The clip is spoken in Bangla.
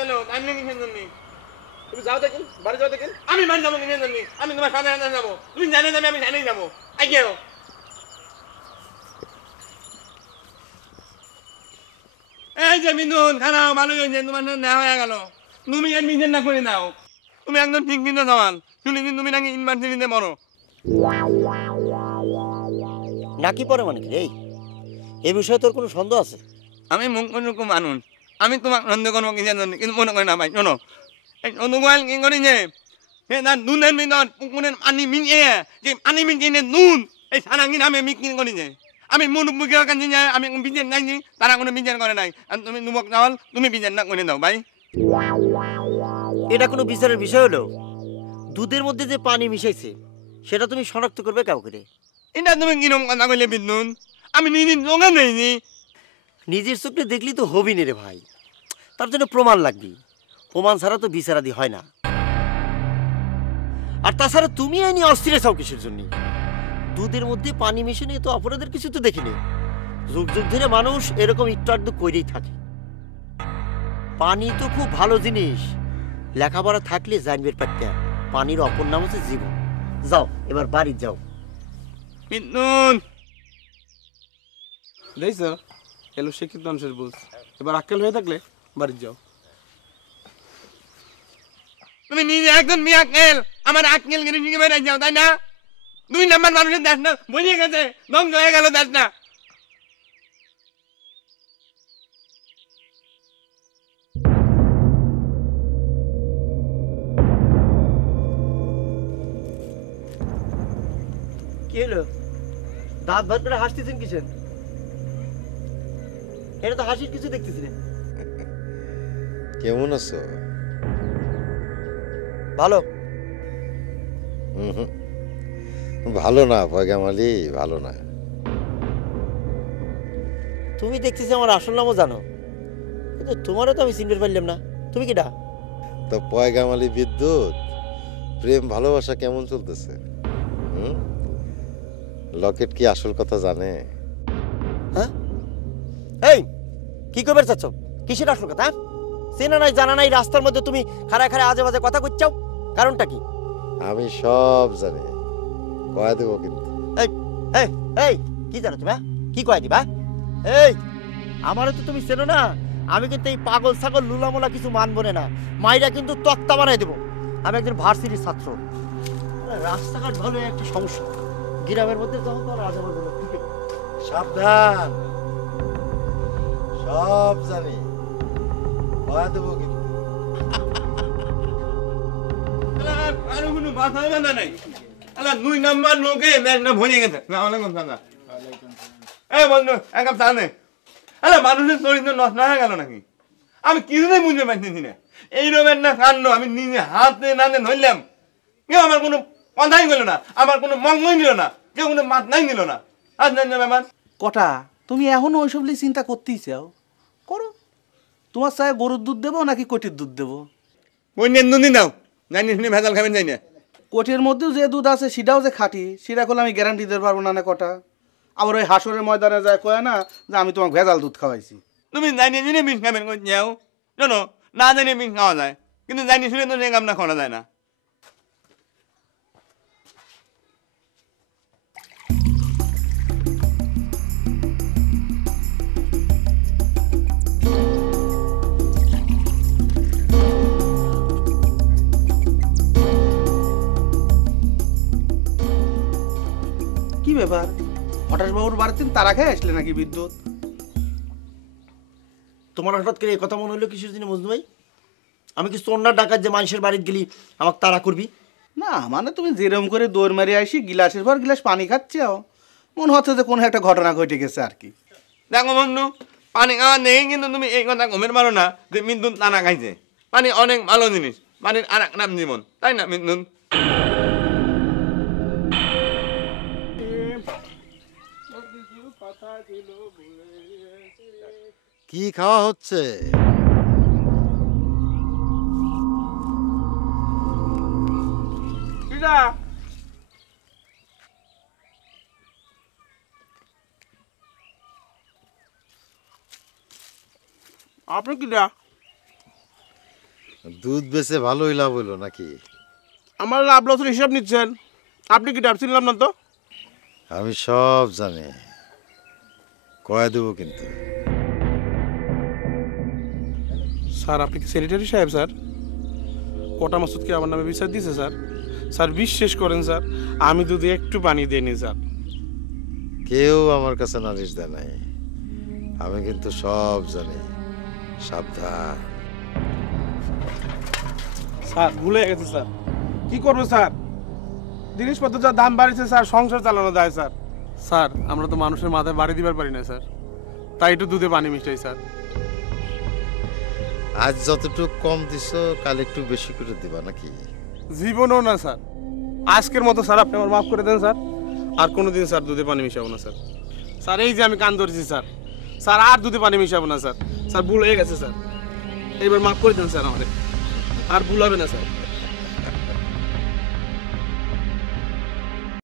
হলো আমি কি জানি তুমি যাও দেখেন, বাড়ি যাও দেখেন। আমি মান যাবো কিনে জানি আমি তোমার সাথে সাথে যাবো তুমি জানে যাবে আমি জানেই যাবো আগে এই যে বিন্দুন খারাপ ভালো হয়েছে তোমার না হয়ে গেল তুমি এডমিশন না করে নাও তুমি একদম ঠিক কিন্তু সমান শুনেছি তুমি নাকি ইউনিভার্সিটিতে পড়ো নাকি পরে মানে কি এই বিষয়ে তোর কোনো সন্দেহ আছে? আমি মুখ কোনো মানুষ আমি তোমার সন্দেহ করবো কি জানো কিন্তু মনে করে না ভাই শোনো এই অনুগোয়াল কি করেছে সে তার নুনের ভিতর পুকুরের পানি মিশিয়ে যে পানি মিশিয়ে নুন এই সারাঙ্গি নামে বিক্রি করেছে আমি মুরব্বীর কাছে যাই আমি বিচার নাইনি তারা কোনো বিচার করে নাই আর তুমি নুবক চাওয়াল তুমি বিচার না করে দাও ভাই এটা কোনো বিচারের বিষয় হলো? দুধের মধ্যে যে পানি মিশাইছে সেটা তুমি শনাক্ত করবে কাউ করে? এটা তুমি কিরম কথা কইলে বিদ্যুৎ আমি নিজে জোগা নেইনি নিজের চোখে দেখলি তো হবি নে রে ভাই, তার জন্য প্রমাণ লাগবে। প্রমাণ ছাড়া তো বিচারাদি হয় না। আর তাছাড়া তুমি আইনি অস্থিরে চাও কিসের জন্য? দুধের মধ্যে পানি মিশে নিয়ে তো অপরাধের কিছু তো দেখিনি। যুগ যুগ ধরে মানুষ এরকম একটু আধটু করেই থাকে। পানি তো খুব ভালো জিনিস, লেখাপড়া থাকলে জানবে পারতে। পানির অপর নাম হচ্ছে জীবন। যাও এবার বাড়ি যাও। বিদ্যুৎ দেখছ, এলো শিক্ষিত মানুষের বুঝ। এবার আক্কেল হয়ে থাকলে বাড়ি যাও। তুমি নিজে একজন মেয়ে আক্কেল আমার আক্কেল কিনে শিখে বেড়াই যাও তাই না 2 নাম্বার মানুষের দেশ না বুঝিয়ে গেছে ধ্বংস হয়ে গেল দেশ না কি হলো? দাঁত ভাত করে হাসতেছেন কিসের? এটা তো হাসির কিছু দেখতেছি না। কেমন আছো? ভালো। ভালো না পয়গামালি, ভালো না। তুমি দেখতেছি আমার আসল নামও জানো, কিন্তু তোমারও তো আমি চিনতে পারলাম না। তুমি কিটা? তো পয়গামালি বিদ্যুৎ, প্রেম ভালোবাসা কেমন চলতেছে? লকেট কি আসল কথা জানে? হ্যাঁ এই কি করবে চাচ্ছ? কিসের আসল কথা? চেনা নাই জানা নাই, রাস্তার মধ্যে তুমি খাড়ায় খাড়ায় আজে বাজে কথা কইছাও, কারণটা কি? আমি সব জানি, কয়ে দেবো কিন্তু। এই এই এই কি জানো তুমি? কি কয় দিবা? এই আমারও তো তুমি চেনো না। আমি কিন্তু এই পাগল ছাগল লুলামোলা কিছু মানবো না। মাইরা কিন্তু তক্তা বানাই দেবো। আমি একজন ভার্সিটির ছাত্র। রাস্তাঘাট ভালো একটা সমস্যা গ্রামের মধ্যে, তখন তো রাজা বলবো সাবধান, সব জানি, কয়ে দেবো কিন্তু। আর কোনো বাধা বাধা নাই আলা 2 নাম্বার লোকে দেশ না ভরে গেছে ওয়ালাইকুম সালাম এই বন্ধু এক কাপ চা নে আলা মানুষের চরিত্র নষ্ট হয়ে গেল নাকি আমি কিছুতেই বুঝতে পারতেছি না এই রকমের না কাণ্ড আমি নিজে হাতে নাতে ধরলাম কেউ আমার কোনো কথাই বললো না আমার কোনো মঙ্গই নিল না কেউ কোনো মাথাই নিল না আর জান ব্যাপার কটা তুমি এখনো ওইসব নিয়ে চিন্তা করতেই চাও? করো। তোমার চায় গরুর দুধ দেবো নাকি কটির দুধ দেবো? বন্যের দুধই দাও জানি শুনে ভেজাল খাবেন যাই না কোটির মধ্যেও যে দুধ আছে সেটাও যে খাঁটি, সেটা করলে আমি গ্যারান্টি দিতে পারবো না। কটা আবার ওই হাসরের ময়দানে যায় কয় না যে আমি তোমাকে ভেজাল দুধ খাওয়াইছি। তুমি জানি শুনে বিষ খাবেন করে যাও শোনো না জানি বিষ খাওয়া যায় কিন্তু জানি শুনে তো যে কাম না করা যায় না কি ব্যাপার, হঠাৎ বাবুর বাড়িতে তারা খেয়ে আসলে নাকি বিদ্যুৎ? তোমার হঠাৎ করে এই কথা মনে হলো কিসের জন্য মজনু ভাই? আমি কি চোরনার ডাকাত যে মানুষের বাড়িতে গেলি আমাকে তাড়া করবি? না মানে তুমি যেরকম করে দৌড় মারি আসি গিলাসের পর গিলাস পানি খাচ্ছেও, মনে হচ্ছে যে কোনো একটা ঘটনা ঘটে গেছে আর কি। দেখো বন্ধু পানি খাওয়া নেই কিন্তু তুমি এই কথা ঘুমের পারো না যে বিদ্যুৎ টানা খাইছে পানি অনেক ভালো জিনিস পানির আর এক নাম জীবন তাই না বিদ্যুৎ কি খাওয়া হচ্ছে? আপনি কি দা দুধ বেচে ভালোই লাভ হইলো নাকি? আমার লাভ লসের হিসাব নিচ্ছেন, আপনি কি ডাব চিনলাম না তো। আমি সব জানি, কয়া দেবো কিন্তু। স্যার আপনি কি সেক্রেটারি সাহেব? স্যার কোটা মাসুদ কি আমার নামে বিচার দিয়েছে স্যার? স্যার বিশ্বাস করেন স্যার, আমি দুধে একটু পানি দিইনি স্যার। কেউ আমার কাছে নালিশ দেয় নাই, আমি কিন্তু সব জানি। সাবধান। স্যার ভুলে গেছে স্যার, কি করবো স্যার, জিনিসপত্র যা দাম বাড়িছে স্যার, সংসার চালানো যায় স্যার। স্যার আমরা তো মানুষের মাথায় বাড়ি দিবার পারি না স্যার, তাই একটু দুধে পানি মিশাই স্যার। আজ যতটুকু কম দিছ কাল একটু বেশি করে দিবা নাকি? জীবনও না স্যার, আজকের মতো স্যার আপনি আমার মাফ করে দেন স্যার, আর কোনোদিন স্যার দুধে পানি মিশাবো না স্যার। স্যার এই যে আমি কান ধরেছি স্যার, স্যার আর দুধে পানি মিশাবো না স্যার। স্যার ভুল হয়ে গেছে স্যার, এইবার মাফ করে দেন স্যার আমাদের, আর ভুল হবে না স্যার।